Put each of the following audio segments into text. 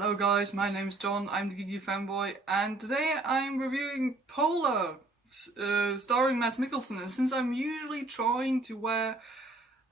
Hello guys, my name is John, I'm the Geeky Fanboy, and today I'm reviewing Polar, starring Mads Mikkelsen. And since I'm usually trying to wear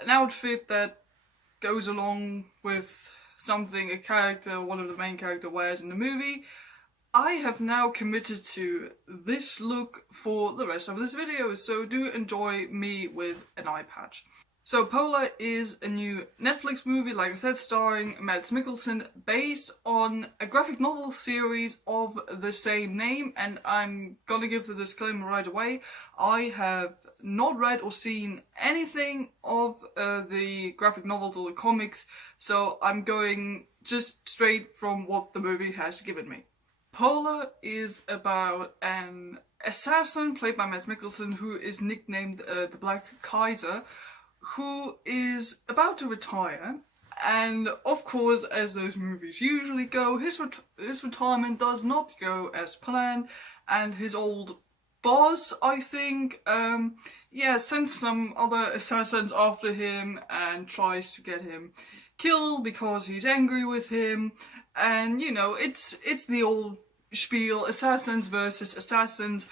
an outfit that goes along with something one of the main character wears in the movie, I have now committed to this look for the rest of this video, so do enjoy me with an eye patch. So Polar is a new Netflix movie, like I said, starring Mads Mikkelsen, based on a graphic novel series of the same name, and I'm gonna give the disclaimer right away. I have not read or seen anything of the graphic novels or the comics, so I'm going just straight from what the movie has given me. Polar is about an assassin played by Mads Mikkelsen who is nicknamed the Black Kaiser, who is about to retire, and of course, as those movies usually go, his retirement does not go as planned, and his old boss, I think, sends some other assassins after him and tries to get him killed because he's angry with him. And you know, it's the old spiel: assassins versus assassins.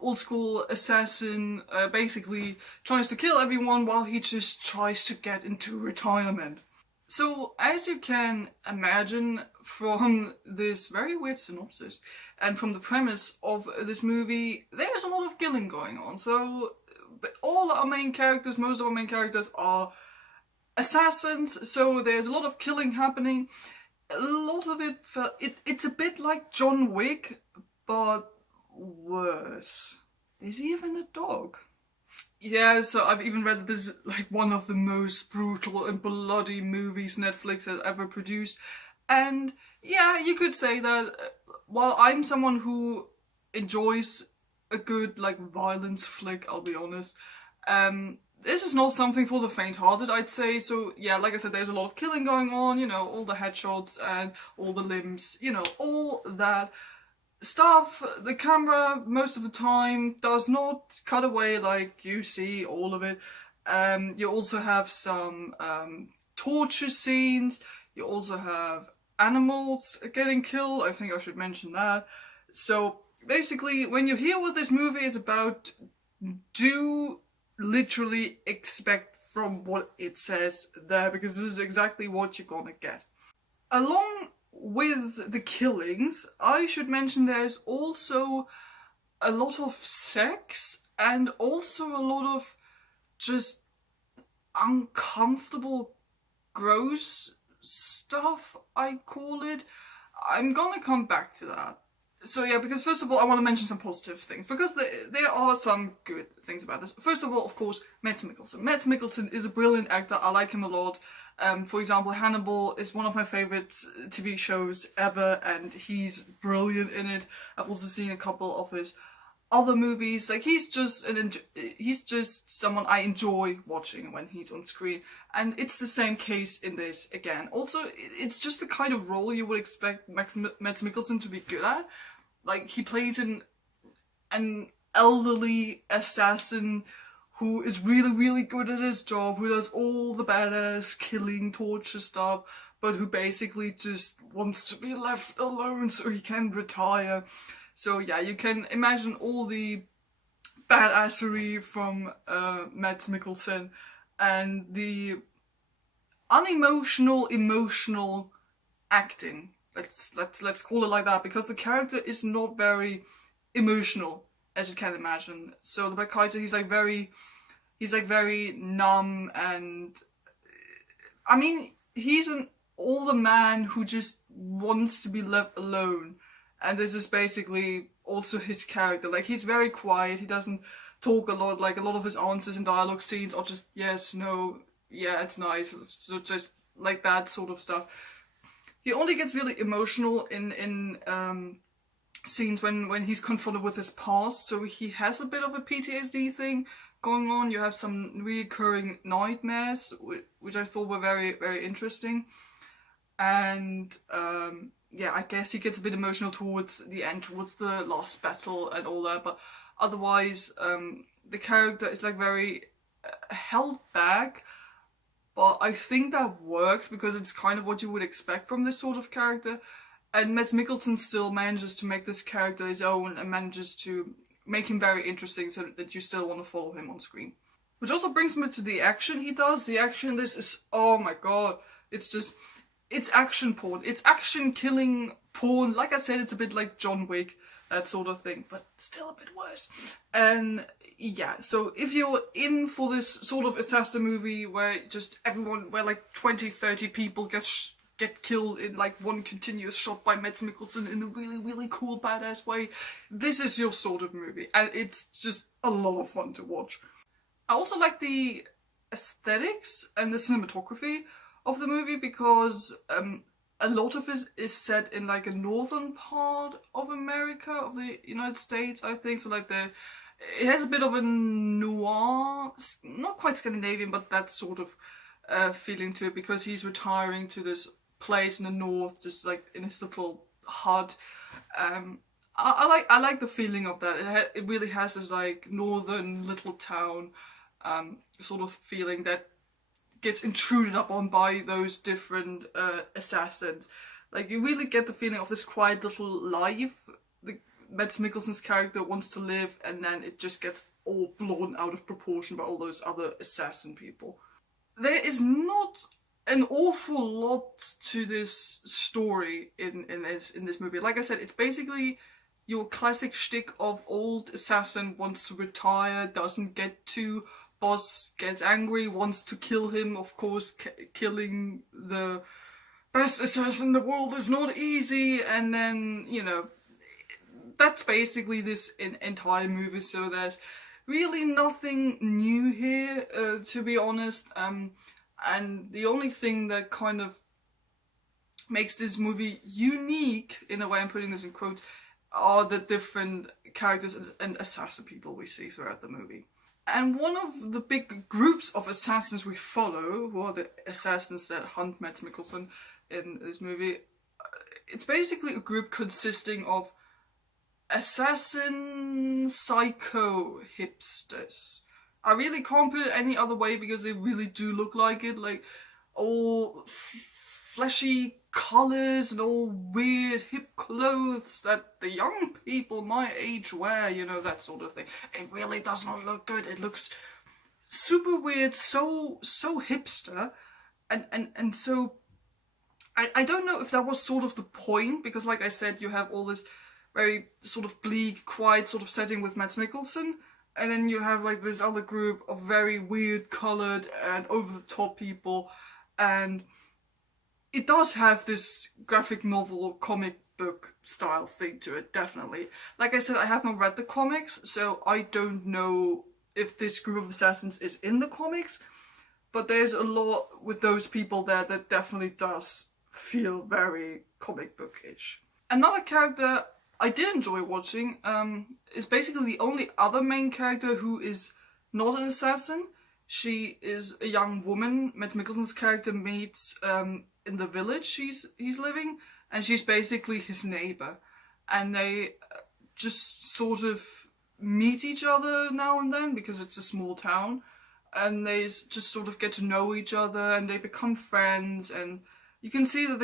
Old school assassin basically tries to kill everyone while he just tries to get into retirement. So as you can imagine from this very weird synopsis and from the premise of this movie, there's a lot of killing going on. So most of our main characters are assassins, so there's a lot of killing happening. A lot of it's a bit like John Wick, but worse. There's even a dog. Yeah, so I've even read that this is like one of the most brutal and bloody movies Netflix has ever produced. And yeah, you could say that while I'm someone who enjoys a good like violence flick, I'll be honest, this is not something for the faint-hearted, I'd say. So yeah, like I said, there's a lot of killing going on, you know, all the headshots and all the limbs, you know, all that stuff. The camera most of the time does not cut away, like you see all of it. You also have some torture scenes. You also have animals getting killed. I think I should mention that. So basically, when you hear what this movie is about, do literally expect from what it says there, because this is exactly what you're gonna get. Along with the killings, I should mention there's also a lot of sex and also a lot of just uncomfortable, gross stuff, I call it. I'm gonna come back to that. So yeah, because first of all, I want to mention some positive things, because there are some good things about this. First of all, of course, Mads Mikkelsen. Mads Mikkelsen is a brilliant actor. I like him a lot. For example, Hannibal is one of my favorite TV shows ever, and he's brilliant in it. I've also seen a couple of his other movies. Like, he's just someone I enjoy watching when he's on screen, and it's the same case in this again. Also, it's just the kind of role you would expect Mads Mikkelsen to be good at. Like, he plays an elderly assassin who is really, really good at his job, who does all the badass killing, torture stuff, but who basically just wants to be left alone so he can retire. So yeah, you can imagine all the badassery from Mads Mikkelsen and the unemotional, emotional acting. Let's call it like that, because the character is not very emotional, as you can imagine. So the Black Kaiser, he's like very numb, and I mean, he's an older man who just wants to be left alone. And this is basically also his character. Like, he's very quiet, he doesn't talk a lot. Like, a lot of his answers in dialogue scenes are just yes, no, yeah, it's nice, so just like that sort of stuff. He only gets really emotional in scenes when he's confronted with his past, so he has a bit of a PTSD thing going on. You have some recurring nightmares, which I thought were very, very interesting. And yeah, I guess he gets a bit emotional towards the end, towards the last battle and all that, but otherwise the character is like very held back, but I think that works because it's kind of what you would expect from this sort of character. And Mads Mikkelsen still manages to make this character his own and manages to make him very interesting so that you still want to follow him on screen. Which also brings me to the action he does. The action in this is, oh my god, it's action porn. It's action killing porn. Like I said, it's a bit like John Wick, that sort of thing, but still a bit worse. And yeah, so if you're in for this sort of assassin movie where like 20, 30 people get killed in like one continuous shot by Mads Mikkelsen in a really, really cool, badass way, this is your sort of movie, and it's just a lot of fun to watch. I also like the aesthetics and the cinematography of the movie because a lot of it is set in like a northern part of America, of the United States, I think. So like it has a bit of a noir, not quite Scandinavian, but that sort of feeling to it, because he's retiring to this place in the north, just like in his little hut. I like the feeling of that. It really has this like northern little town sort of feeling that gets intruded upon by those different assassins. Like, you really get the feeling of this quiet little life Mads Mikkelsen's character wants to live, and then it just gets all blown out of proportion by all those other assassin people. There is not an awful lot to this story in this movie. Like I said, it's basically your classic shtick of old assassin wants to retire, doesn't get to, boss gets angry, wants to kill him. Of course, killing the best assassin in the world is not easy, and then, you know, that's basically this entire movie. So there's really nothing new here, to be honest. And the only thing that kind of makes this movie unique, in a way, I'm putting this in quotes, are the different characters and assassin people we see throughout the movie. And one of the big groups of assassins we follow, who are the assassins that hunt Mads Mikkelsen in this movie, it's basically a group consisting of assassin psycho hipsters. I really can't put it any other way because they really do look like it, like all fleshy colours and all weird hip clothes that the young people my age wear, you know, that sort of thing. It really does not look good. It looks super weird, so hipster, and so I don't know if that was sort of the point, because like I said, you have all this very sort of bleak, quiet sort of setting with Mads Mikkelsen, and then you have like this other group of very weird coloured and over-the-top people, and it does have this graphic novel, comic book style thing to it, definitely. Like I said, I have not read the comics, so I don't know if this group of assassins is in the comics, but there's a lot with those people there that definitely does feel very comic book-ish. Another character I did enjoy watching is basically the only other main character who is not an assassin. She is a young woman Mads Mikkelsen's character meets in the village he's living, and she's basically his neighbour. And they just sort of meet each other now and then because it's a small town, and they just sort of get to know each other and they become friends. And you can see that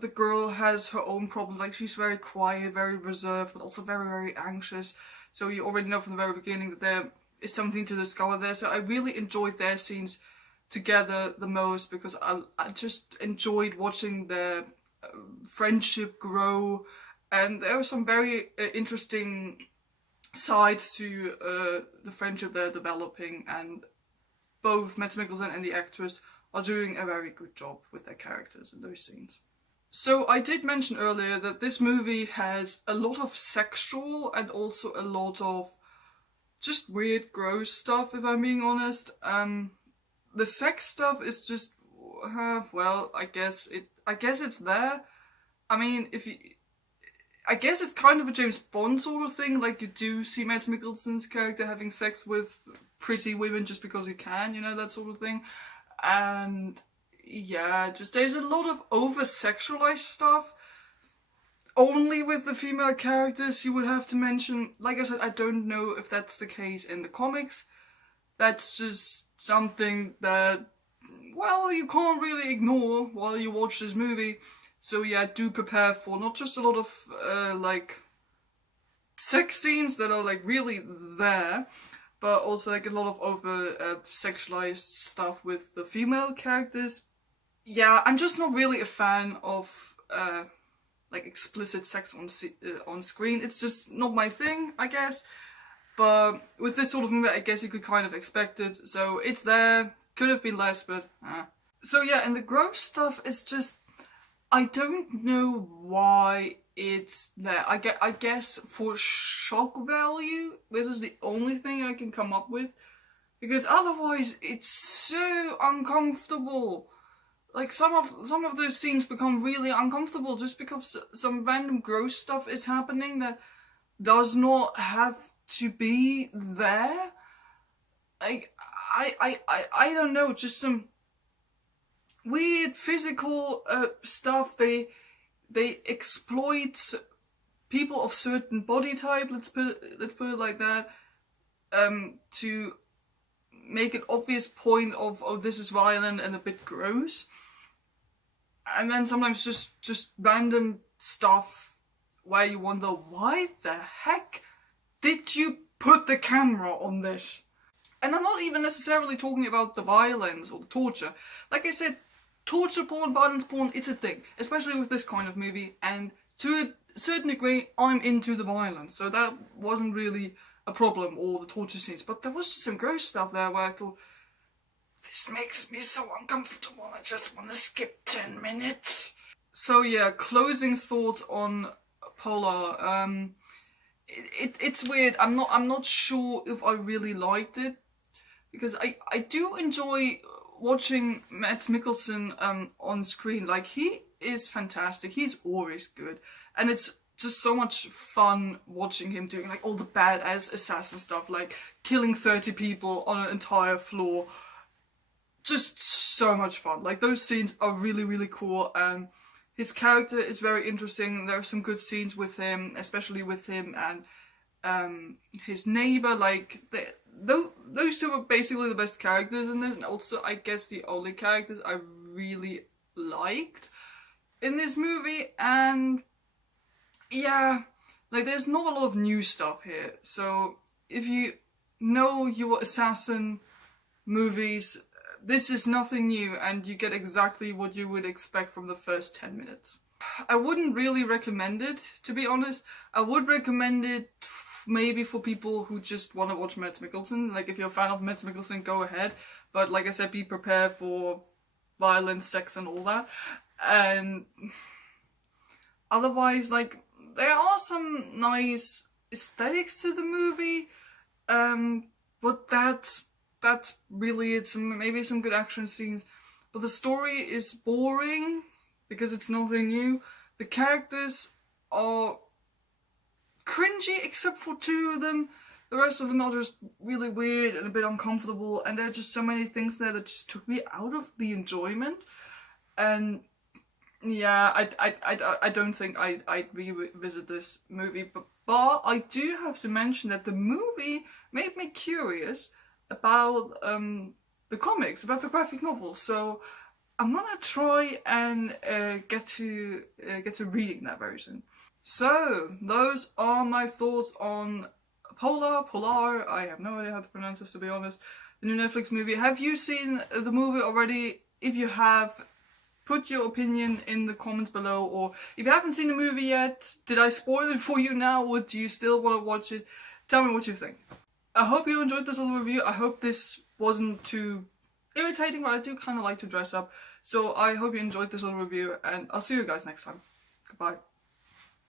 the girl has her own problems. Like, she's very quiet, very reserved, but also very, very anxious. So you already know from the very beginning that there is something to discover there. So I really enjoyed their scenes together the most, because I just enjoyed watching their friendship grow. And there are some very interesting sides to the friendship they're developing, and both Mads Mikkelsen and the actress are doing a very good job with their characters in those scenes. So I did mention earlier that this movie has a lot of sexual and also a lot of just weird, gross stuff, if I'm being honest. The sex stuff is just, well, I guess it's there. I mean, I guess it's kind of a James Bond sort of thing. Like, you do see Mads Mikkelsen's character having sex with pretty women just because he can, you know, that sort of thing. And yeah, just there's a lot of over-sexualized stuff. Only with the female characters you would have to mention. Like I said, I don't know if that's the case in the comics. That's just something that well, you can't really ignore while you watch this movie. So yeah, do prepare for not just a lot of like sex scenes that are like really there, but also like a lot of over sexualized stuff with the female characters. Yeah, I'm just not really a fan of like explicit sex on screen. It's just not my thing, I guess. But with this sort of movie, I guess you could kind of expect it. So it's there. Could have been less, but So yeah, and the gross stuff is just, I don't know why it's there. I guess for shock value, this is the only thing I can come up with. Because otherwise, it's so uncomfortable. Like some of those scenes become really uncomfortable just because some random gross stuff is happening that does not have to be there. Like I don't know, just some weird physical stuff. They exploit people of certain body type. Let's put it like that. To make an obvious point of, oh, this is violent and a bit gross. And then sometimes just random stuff where you wonder, why the heck did you put the camera on this? And I'm not even necessarily talking about the violence or the torture. Like I said, torture porn, violence porn, it's a thing. Especially with this kind of movie. And to a certain degree, I'm into the violence. So that wasn't really a problem, or the torture scenes. But there was just some gross stuff there where I thought, this makes me so uncomfortable, I just want to skip 10 minutes. So yeah, closing thoughts on Polar. It's weird. I'm not sure if I really liked it, because I do enjoy watching Mads Mikkelsen on screen. Like, he is fantastic. He's always good, and it's just so much fun watching him doing like all the badass assassin stuff, like killing 30 people on an entire floor. Just so much fun. Like, those scenes are really, really cool. His character is very interesting. There are some good scenes with him, especially with him and his neighbor. Like, those two are basically the best characters in this, and also, I guess, the only characters I really liked in this movie. And yeah, like, there's not a lot of new stuff here. So if you know your assassin movies, this is nothing new, and you get exactly what you would expect from the first 10 minutes. I wouldn't really recommend it, to be honest. I would recommend it maybe for people who just want to watch Mads Mikkelsen. Like, if you're a fan of Mads Mikkelsen, go ahead. But like I said, be prepared for violence, sex, and all that. And otherwise, like, there are some nice aesthetics to the movie, but that's really it. Maybe some good action scenes, but the story is boring because it's nothing new. The characters are cringy except for two of them. The rest of them are just really weird and a bit uncomfortable, and there are just so many things there that just took me out of the enjoyment. And yeah, I don't think I'd revisit this movie, but I do have to mention that the movie made me curious about the comics, about the graphic novels. So I'm gonna try and get to reading that very soon. So those are my thoughts on Polar. I have no idea how to pronounce this, to be honest. The new Netflix movie. Have you seen the movie already? If you have, put your opinion in the comments below. Or if you haven't seen the movie yet, did I spoil it for you now, or do you still want to watch it? Tell me what you think. I hope you enjoyed this little review. I hope this wasn't too irritating, but I do kind of like to dress up. So I hope you enjoyed this little review, and I'll see you guys next time. Goodbye.